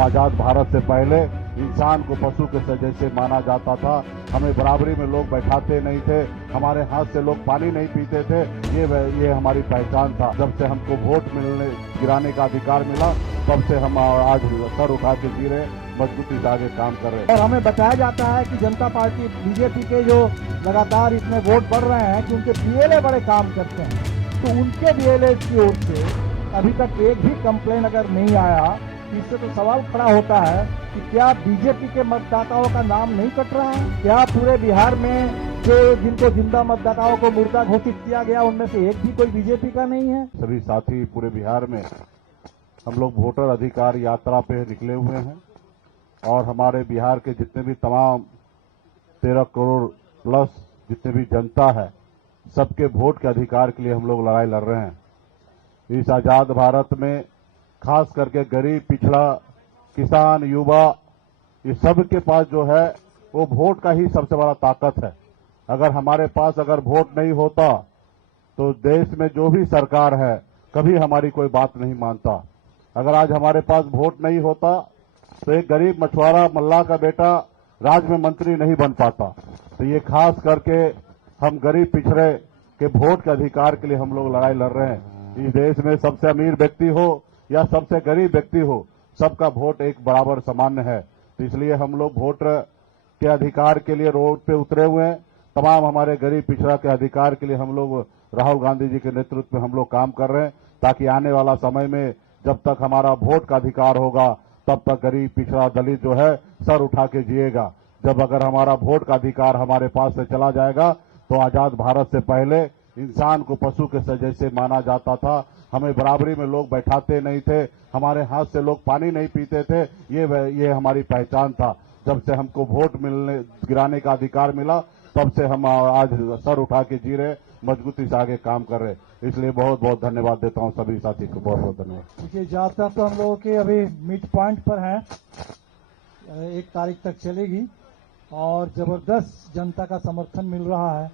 आजाद भारत से पहले इंसान को पशु के जैसे माना जाता था। हमें बराबरी में लोग बैठाते नहीं थे, हमारे हाथ से लोग पानी नहीं पीते थे। ये हमारी पहचान था। जब से हमको वोट गिराने का अधिकार मिला, तब से हम आज सर उठा के जी रहे, मजबूती से आगे काम कर रहे हैं। और हमें बताया जाता है कि जनता पार्टी बीजेपी के जो लगातार इतने वोट बढ़ रहे हैं कि उनके बीएलए बड़े काम करते हैं, तो उनके बीएलए की ओर से अभी तक एक भी कंप्लेन अगर नहीं आया, इससे तो सवाल खड़ा होता है कि क्या बीजेपी के मतदाताओं का नाम नहीं कट रहा है? क्या पूरे बिहार में जो जिनको जिंदा मतदाताओं को मुर्दा घोषित किया गया, उनमें से एक भी कोई बीजेपी का नहीं है? सभी साथी पूरे बिहार में हम लोग वोटर अधिकार यात्रा पे निकले हुए हैं और हमारे बिहार के जितने भी तमाम 13 करोड़ प्लस जितने भी जनता है, सबके वोट के अधिकार के लिए हम लोग लड़ाई लड़ रहे हैं। इस आजाद भारत में खास करके गरीब, पिछड़ा, किसान, युवा, ये सब के पास जो है वो वोट का ही सबसे बड़ा ताकत है। अगर हमारे पास अगर वोट नहीं होता तो देश में जो भी सरकार है कभी हमारी कोई बात नहीं मानता। अगर आज हमारे पास वोट नहीं होता तो एक गरीब मछुआरा मल्लाह का बेटा राज्य में मंत्री नहीं बन पाता। तो ये खास करके हम गरीब पिछड़े के वोट के अधिकार के लिए हम लोग लड़ाई लड़ रहे हैं। इस देश में सबसे अमीर व्यक्ति हो या सबसे गरीब व्यक्ति हो, सबका वोट एक बराबर सामान्य है। तो इसलिए हम लोग वोट के अधिकार के लिए रोड पे उतरे हुए हैं। तमाम हमारे गरीब पिछड़ा के अधिकार के लिए हम लोग राहुल गांधी जी के नेतृत्व में हम लोग काम कर रहे हैं, ताकि आने वाला समय में जब तक हमारा वोट का अधिकार होगा, तब तक गरीब, पिछड़ा, दलित जो है सर उठा के जिएगा। जब अगर हमारा वोट का अधिकार हमारे पास से चला जाएगा तो आजाद भारत से पहले इंसान को पशु के जैसे माना जाता था। हमें बराबरी में लोग बैठाते नहीं थे, हमारे हाथ से लोग पानी नहीं पीते थे। ये हमारी पहचान था। जब से हमको वोट गिराने का अधिकार मिला, तब से हम आज सर उठा के जी रहे, मजबूती से आगे काम कर रहे। इसलिए बहुत बहुत धन्यवाद देता हूं सभी साथी को। बहुत बहुत धन्यवाद। देखिए, यात्रा तो हम लोगों के अभी मिड पॉइंट पर है, 1 तारीख तक चलेगी और जबरदस्त जनता का समर्थन मिल रहा है।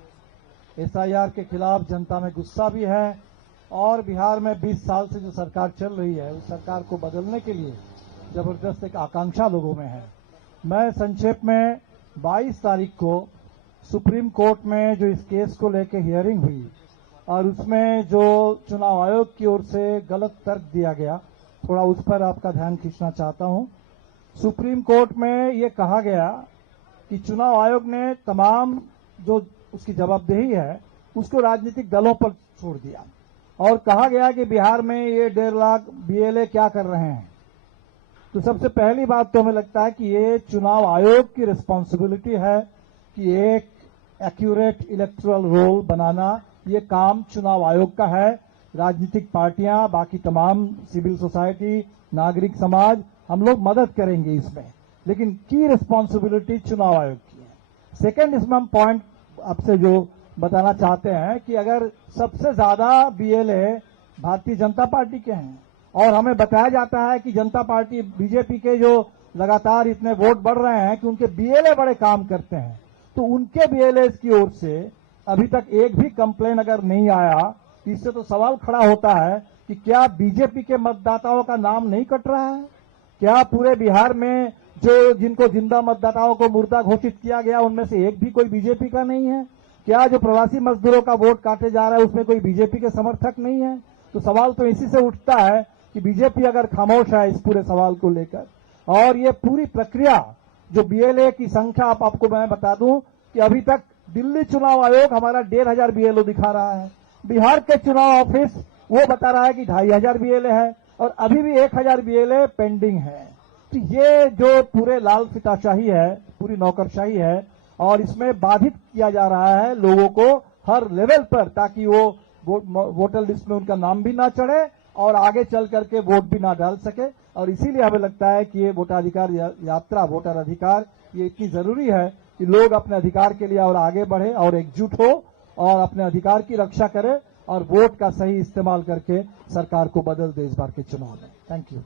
एसआईआर के खिलाफ जनता में गुस्सा भी है और बिहार में 20 साल से जो सरकार चल रही है, उस सरकार को बदलने के लिए जबरदस्त एक आकांक्षा लोगों में है। मैं संक्षेप में 22 तारीख को सुप्रीम कोर्ट में जो इस केस को लेकर हियरिंग हुई और उसमें जो चुनाव आयोग की ओर से गलत तर्क दिया गया, थोड़ा उस पर आपका ध्यान खींचना चाहता हूं। सुप्रीम कोर्ट में ये कहा गया कि चुनाव आयोग ने तमाम जो उसकी जवाबदेही है उसको राजनीतिक दलों पर छोड़ दिया और कहा गया कि बिहार में ये 1.5 लाख बीएलए क्या कर रहे हैं। तो सबसे पहली बात तो हमें लगता है कि ये चुनाव आयोग की रिस्पॉन्सिबिलिटी है कि एक एक्यूरेट इलेक्टोरल रोल बनाना, ये काम चुनाव आयोग का है। राजनीतिक पार्टियां, बाकी तमाम सिविल सोसाइटी, नागरिक समाज, हम लोग मदद करेंगे इसमें, लेकिन की रिस्पॉन्सिबिलिटी चुनाव आयोग की है। सेकेंड, इसमें हम पॉइंट आपसे जो बताना चाहते हैं कि अगर सबसे ज्यादा बीएलए भारतीय जनता पार्टी के हैं और हमें बताया जाता है कि जनता पार्टी बीजेपी के जो लगातार इतने वोट बढ़ रहे हैं कि उनके बीएलए बड़े काम करते हैं, तो उनके बीएलए की ओर से अभी तक एक भी कंप्लेन अगर नहीं आया, इससे तो सवाल खड़ा होता है कि क्या बीजेपी के मतदाताओं का नाम नहीं कट रहा है? क्या पूरे बिहार में जो जिनको जिंदा मतदाताओं को मुर्दा घोषित किया गया, उनमें से एक भी कोई बीजेपी का नहीं है? क्या जो प्रवासी मजदूरों का वोट काटे जा रहा है उसमें कोई बीजेपी के समर्थक नहीं है? तो सवाल तो इसी से उठता है कि बीजेपी अगर खामोश है इस पूरे सवाल को लेकर, और ये पूरी प्रक्रिया जो बीएलए की संख्या आपको मैं बता दूं कि अभी तक दिल्ली चुनाव आयोग हमारा 1,500 बीएलओ दिखा रहा है, बिहार के चुनाव ऑफिस वो बता रहा है कि 2,500 बीएलए है और अभी भी 1,000 बीएलए पेंडिंग है। तो ये जो पूरे लाल फीताशाही है, पूरी नौकरशाही है और इसमें बाधित किया जा रहा है लोगों को हर लेवल पर, ताकि वो वोटर लिस्ट में उनका नाम भी ना चढ़े और आगे चल करके वोट भी ना डाल सके। और इसीलिए हमें लगता है कि ये वोटाधिकार यात्रा, वोटर अधिकार, ये इतनी जरूरी है कि लोग अपने अधिकार के लिए और आगे बढ़े और एकजुट हो और अपने अधिकार की रक्षा करे और वोट का सही इस्तेमाल करके सरकार को बदल दे इस बार के चुनाव में। Thank you.